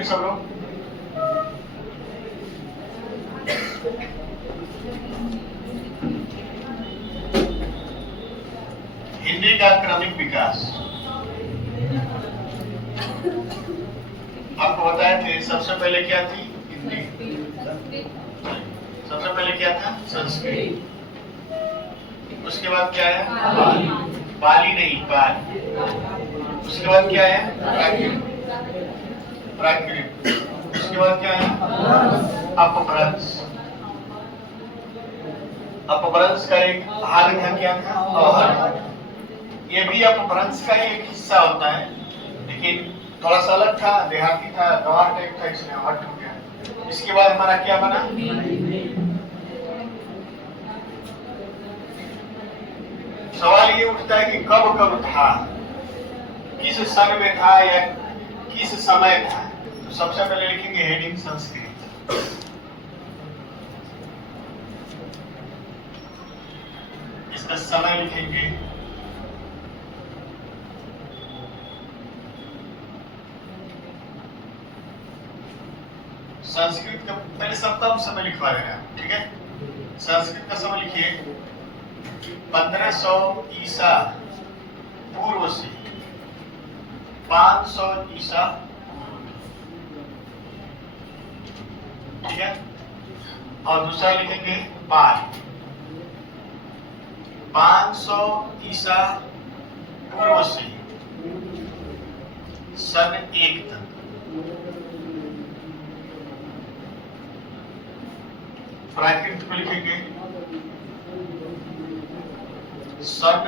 लिखेंगे सब लोग। हिंदी का क्रमिक विकास आपको बताए थे। सबसे पहले क्या थी? हिंदी। सबसे पहले क्या था? संस्कृत। उसके बाद क्या है? पाली नहीं, पाली। उसके बाद क्या है? प्राकृत। उसके बाद क्या है? अपभ्रंश। अपभ्रंश का एक भाग था, क्या था? अवहट्ठ। ये भी अपभ्रंश का एक हिस्सा होता है, लेकिन थोड़ा सा अलग था, देहाती था, गंवार टाइप था, इसलिए अवहट्ठ हो गया। इसके बाद हमारा क्या बना? सवाल ये उठता है कि कब कब था, किस सन में था या किस समय था। तो सबसे पहले लिखेंगे हेडिंग संस्कृत। इसका समय लिखेंगे संस्कृत का पहले सप्तम समय लिखवा देगा, ठीक है। संस्कृत का समय लिखिए 1500 ईसा पूर्व से 500 ईसा पूर्व, ठीक है। और दूसरा लिखेंगे पाली 500 ईसा पूर्व से सन 1 तक। प्राकृत को लिखेंगे सन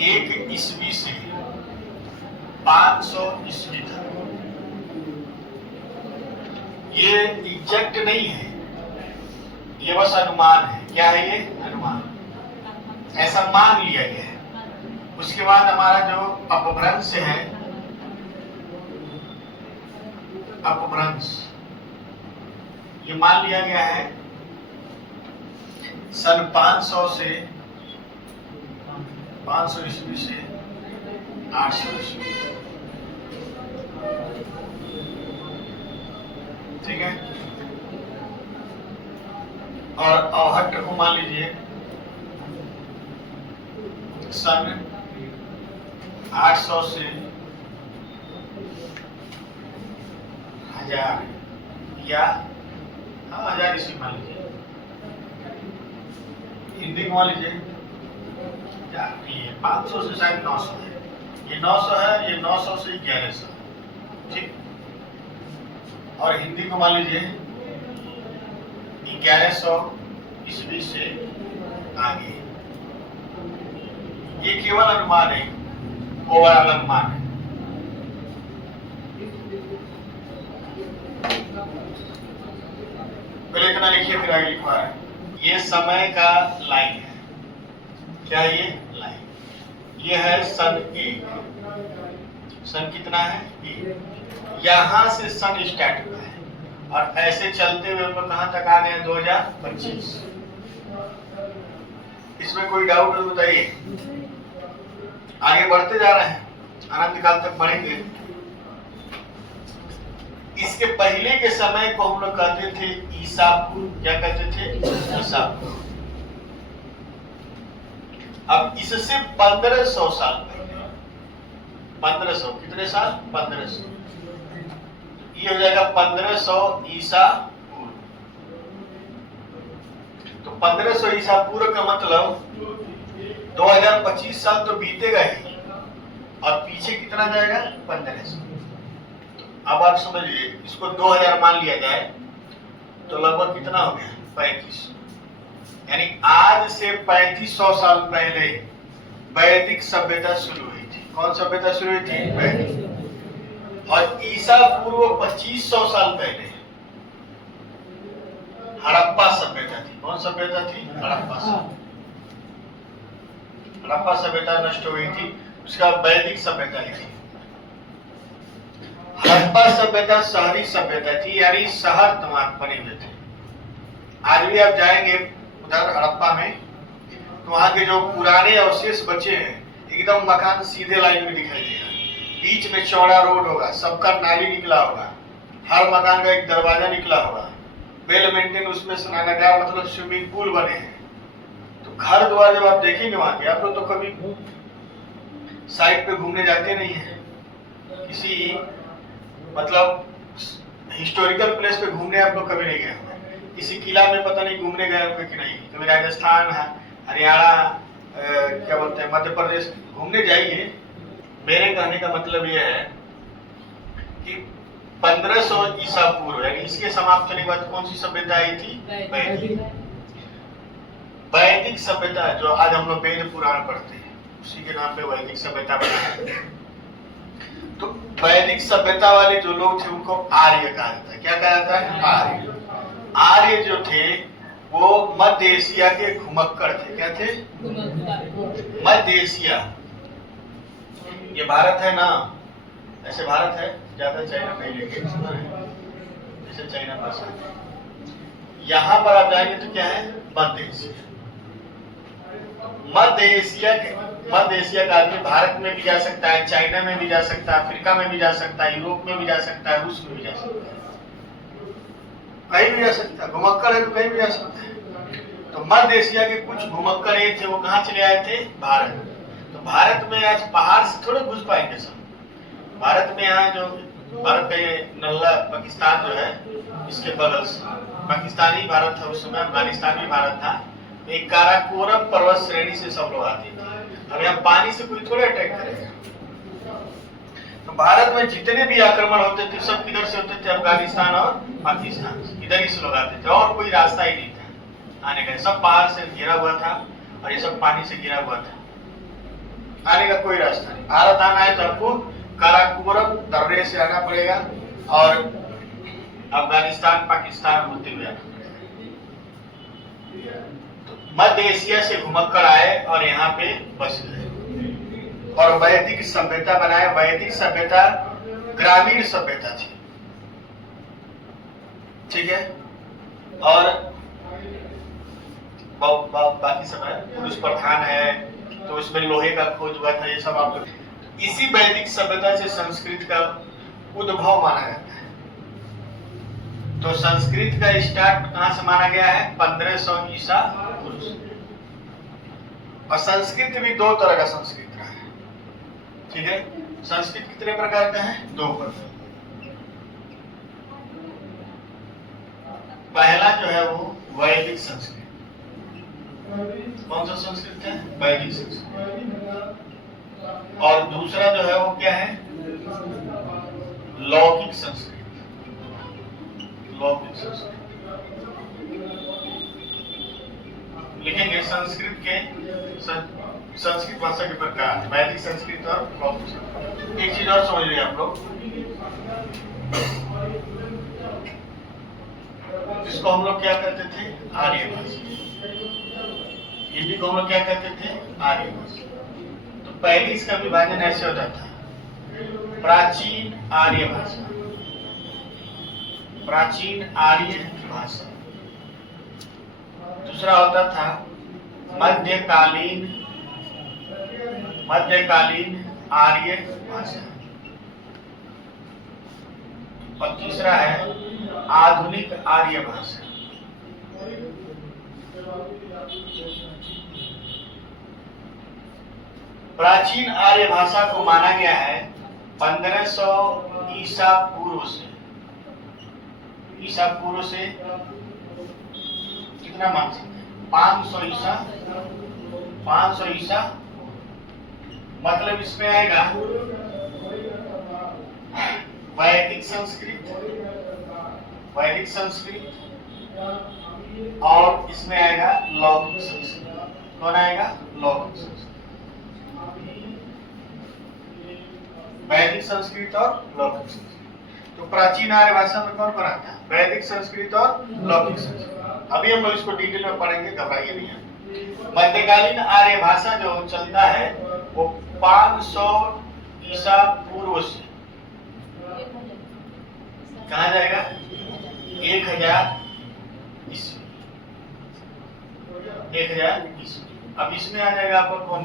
1 ईस्वी से 500 ईस्वी तक। ये एग्जैक्ट नहीं है, ये बस अनुमान है। क्या है ये? अनुमान। ऐसा मान लिया गया है। उसके बाद हमारा जो अपभ्रंश है, अपभ्रंश ये मान लिया गया है सन 500 से 500 ईस्वी से 800 ईस्वी, ठीक है। और अवहट्ठ को मान लीजिए सन 800 से 1000 या 1000 ईस्वी मान लीजिए। हिंदी को मान लीजिए ये 500 से शायद 900 है, ये 900 है, ये 900 से 1100, ठीक। और हिंदी को मान लीजिए 1100 ईस्वी से आगे। ये केवल अनुमान है, ओवरऑल अनुमान है। पहले इतना लिखिए, फिर आगे लिखवा रहे हैं। ये समय का लाइन है। क्या ये? लाइन। ये है सन 1। सन कितना है? 1। यहां से सन स्टार्ट हुआ है और ऐसे चलते हुए हम लोग कहां तक आ गए? 2025। इसमें कोई डाउट हो बताइए? आगे बढ़ते जा रहे हैं, अनंत काल तक बढ़ेंगे। इसके पहले के समय को हम लोग कहते थे ईसा पूर्व। क्या कहते थे? ईसा पूर्व। अब इससे 1500 साल पहले, 1500 कितने साल? 1500। ये हो जाएगा 1500 ईसा पूर्व। तो 1500 ईसा पूर्व का मतलब 2025 साल तो बीतेगा ही, और पीछे कितना जाएगा? 1500। अब आप समझिए, इसको 2000 मान लिया जाए तो लगभग कितना हो गया? 3500। यानी आज से 3500 साल पहले वैदिक सभ्यता शुरू हुई थी। कौन सभ्यता शुरू हुई थी? वैदिक। और ईसा पूर्व 2500 साल पहले हड़प्पा सभ्यता थी। कौन सभ्यता थी? हड़प्पा सभ्यता। हड़प्पा सभ्यता नष्ट हुई थी, उसका वैदिक सभ्यता थी। हड़प्पा सभ्यता शहरी सभ्यता थी, यानी शहर तमाम बने हुए थे। आज भी आप जाएंगे उधर हड़प्पा में, तो वहां के जो पुराने अवशेष बचे हैं, एकदम मकान सीधे लाइन में दिखाई देगा, बीच में चौड़ा रोड होगा, सबका नाली निकला होगा, हर मकान का एक दरवाजा निकला हुआ, वेल मेंटेन, उसमें स्नानागार मतलब स्विमिंग पूल बने हैं। तो घर द्वार जब आप देखेंगे वहां के, आप लोग तो कभी साइड पे घूमने जाते नहीं है, किसी मतलब हिस्टोरिकल प्लेस पे घूमने आप लोग कभी नहीं गए होंगे, किसी किला में पता नहीं घूमने गए होंगे कि नहीं, कभी राजस्थान, हरियाणा, क्या बोलते हैं, मध्य प्रदेश घूमने जाइए। मेरे कहने का मतलब यह है कि 1500 ईसा पूर्व, यानी इसके समाप्त होने के बाद कौन सी सभ्यता आई थी? वैदिक। वैदिक सभ्यता, जो आज हम लोग वेद पुराण पढ़ते हैं, उसी के नाम पे वैदिक सभ्यता बना। तो वैदिक सभ्यता वाले जो लोग थे उनको आर्य कहा जाता है। क्या कहा जाता है? आर्य। आर्य जो थे वो मध्य एशिया के घुमक्कड़ थे। क्या थे? मध्य एशिया। ये भारत है ना, ऐसे भारत है, ज्यादा चाइना नहीं लेंगे, जैसे चाइना पास यहाँ पर आप जाएंगे तो क्या है? मध्य एशिया। मध्य एशिया का आदमी भारत में भी जा सकता है, चाइना में भी जा सकता है, अफ्रीका में भी जा सकता है, यूरोप में भी जा सकता है, रूस में भी जा सकता है, कहीं भी जा सकता है। घुमक्कड़ है तो कहीं भी जा सकता है। तो मध्य एशिया के कुछ घुमक्कड़ थे, वो कहाँ चले आए थे? भारत। तो भारत में आज पहाड़ से थोड़े घुस पाएंगे सब। भारत में यहाँ जो भारत का ये नल्ला पाकिस्तान जो है, इसके बगल से पाकिस्तान ही भारत था उस समय, अफगानिस्तान भी भारत था। एक काराकोरम पर्वत श्रेणी से सब लोग आते थे। अब यहाँ पानी से कोई थोड़े अटैक करेगा। तो भारत में जितने भी आक्रमण होते थे सब किधर से होते थे? अफगानिस्तान और पाकिस्तान से। इधर ही से लोग आते थे और कोई रास्ता ही नहीं था आने का। सब पहाड़ से घिरा हुआ था और ये सब पानी से घिरा हुआ था, आने का कोई रास्ता नहीं। भारत आना है तो आपको काराकोरम दर्रे से आना पड़ेगा और अफगानिस्तान पाकिस्तान होते हुए आना पड़ेगा। तो मध्य एशिया से घुमक्कड़ आए और यहाँ पे बस गए और वैदिक सभ्यता बनाए। वैदिक सभ्यता ग्रामीण सभ्यता थी, ठीक है, और बाकी सब है, पुरुष प्रधान है, तो इसमें लोहे का खोज हुआ था, ये सब आप लोग। इसी वैदिक सभ्यता से संस्कृत का उद्भव माना जाता है। तो संस्कृत का स्टार्ट कहां से माना गया है? 1500 ईसा पूर्व से। और संस्कृत भी दो तरह का संस्कृत रहा है, ठीक है। संस्कृत कितने प्रकार का है? दो प्रकार। पहला जो है वो वैदिक संस्कृत। कौन सा संस्कृत है? वैदिक संस्कृत। और दूसरा जो है वो क्या है? लौकिक संस्कृत। लौकिक संस्कृत लिखेंगे संस्कृत के संस्कृत भाषा के प्रकार, वैदिक संस्कृत और लौकिक संस्कृत। एक चीज और समझ लीजिए आप लोग, इसको हम लोग क्या कहते थे? आर्य भाषा। हिंदी को हम लोग क्या कहते थे? आर्य भाषा। तो पहले इसका विभाजन ऐसे होता था, प्राचीन आर्य भाषा, प्राचीन आर्य भाषा। दूसरा होता था मध्यकालीन आर्य भाषा। और तीसरा है आधुनिक आर्य भाषा। प्राचीन आर्य भाषा को माना गया है 1500 ईसा पूर्व से। ईसा पूर्व से कितना मान सकते हैं? 500 ईसा। 500 ईसा मतलब इसमें आएगा वैदिक संस्कृत, और इसमें आएगा लौकिक संस्कृत। कौन आएगा? लौकिक संस्कृत। वैदिक संस्कृत और लौकिक संस्कृत। तो प्राचीन आर्य भाषा में कौन आता है? वैदिक संस्कृत और लौकिक संस्कृत। अभी हम लोग इसको डिटेल में पढ़ेंगे, घबराइए नहीं। मध्यकालीन आर्य भाषा जो चलता है वो 500 ईसा पूर्व से कहा जाएगा? 1000 ईस्वी। 1000 ईस्वी। अब इसमें आ जाएगा आपका कौन?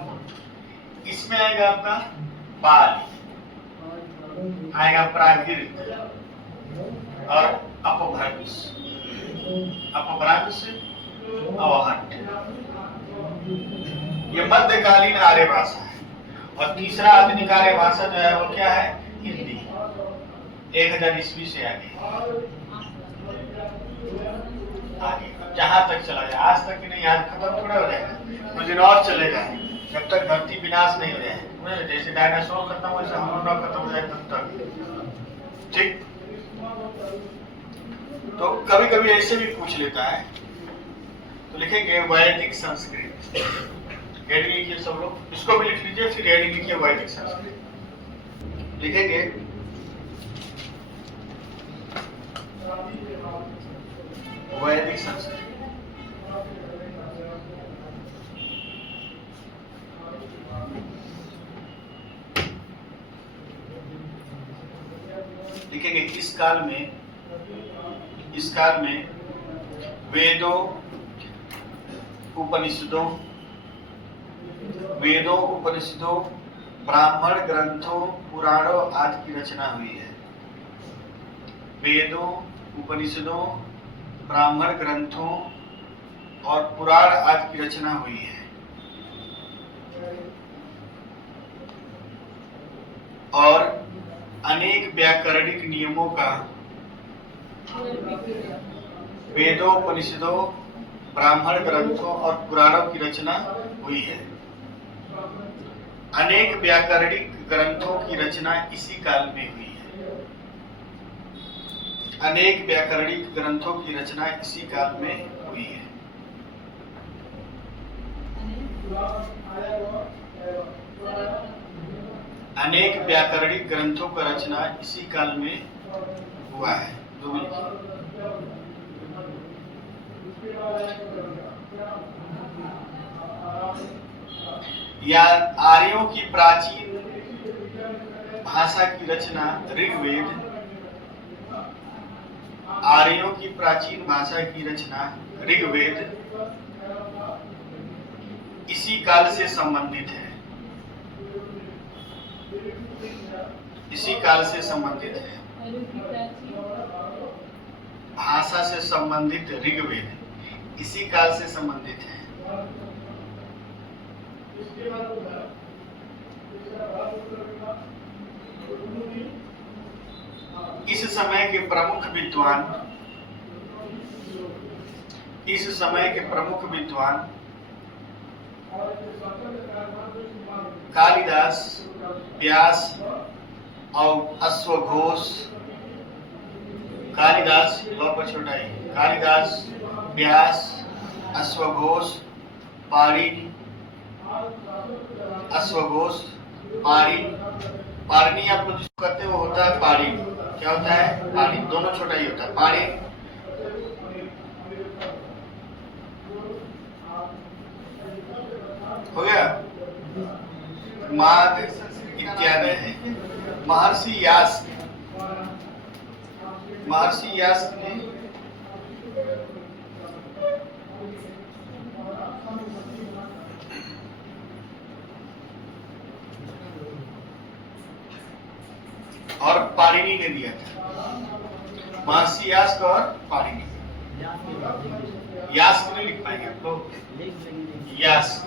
इसमें आएगा आपका पाली, आएगा प्राकृत, और अपभ्रंश, अपभ्रंश, अवहट्ठ। ये मध्यकालीन आर्य भाषा है। और तीसरा आधुनिक आर्य भाषा जो है वो क्या है? हिंदी। 1000 ईस्वी से आगे जहां तक चला जाए, आज तक ही नहीं, आज खत्म थोड़ा हो जाएगा, कुछ दिन और चलेगा जब तक धरती विनाश नहीं हो जाए। जैसे डायनासोर खत्म हो, वैसे हम लोग खत्म हो जाए तब तक। ठीक, तो कभी कभी ऐसे भी पूछ लेता है, तो लिखेंगे वैदिक संस्कृत। हेडिंग लिखिए सब लोग, इसको भी लिख लीजिए, फिर हेडिंग लिखिए वैदिक संस्कृत। लिखेंगे वैदिक संस्कृत। लिखेंगे इस काल में वेदों, उपनिषदों, ब्राह्मण ग्रंथों, पुराणों आदि की रचना हुई है। वेदों, उपनिषदों, ब्राह्मण ग्रंथों और पुराण आदि की रचना हुई है। और अनेक व्याकरणिक नियमों का वेदों, उपनिषदों, ब्राह्मण ग्रंथों और पुराणों की रचना हुई है। अनेक व्याकरणिक ग्रंथों की रचना इसी काल में हुई है। अनेक व्याकरणिक ग्रंथों की रचना इसी काल में हुई है। अनेक व्याकरणिक ग्रंथों का रचना इसी काल में हुआ है। या आर्यों की प्राचीन भाषा की रचना ऋग्वेद, आर्यों की प्राचीन भाषा की रचना ऋग्वेद इसी काल से संबंधित है। इसी काल से संबंधित है। भाषा से संबंधित ऋग्वेद इसी काल से संबंधित है। इस समय के प्रमुख विद्वान कालिदास, व्यास और अश्वघोष। कालिदास, कालिदास, व्यास, अश्वघोष, पाणिनि, अश्वघोष, पाणिनि आप लोग जिसको कहते हैं वो होता है पाणिनि। क्या होता है? पाणिनि। दोनों छोटा ही होता है। पाणिनि, हो गया। माघ इत्यादि है। महर्षि यास्क ने और पाणिनि ने दिया था। महर्षि यास्क और पाणिनि। यास्क नहीं लिख पाएंगे आप लोग। यास्क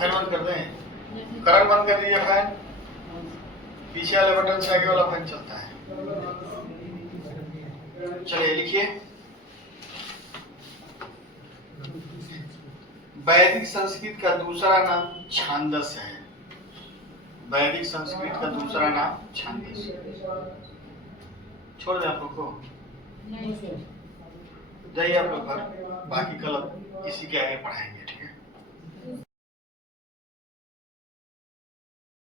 फैन बंद कर दें। करंट बंद कर दीजिए फैन। पीछे वाले बटन से आगे वाला फैन चलता है। चलिए लिखिए। वैदिक संस्कृत का दूसरा नाम छांदस है। वैदिक संस्कृत का दूसरा नाम छांदस। छोड़ दें आप लोग को? जाइए आप लोग पर, बाकी कल इसी के आगे पढ़ाएंगे। ठीक है।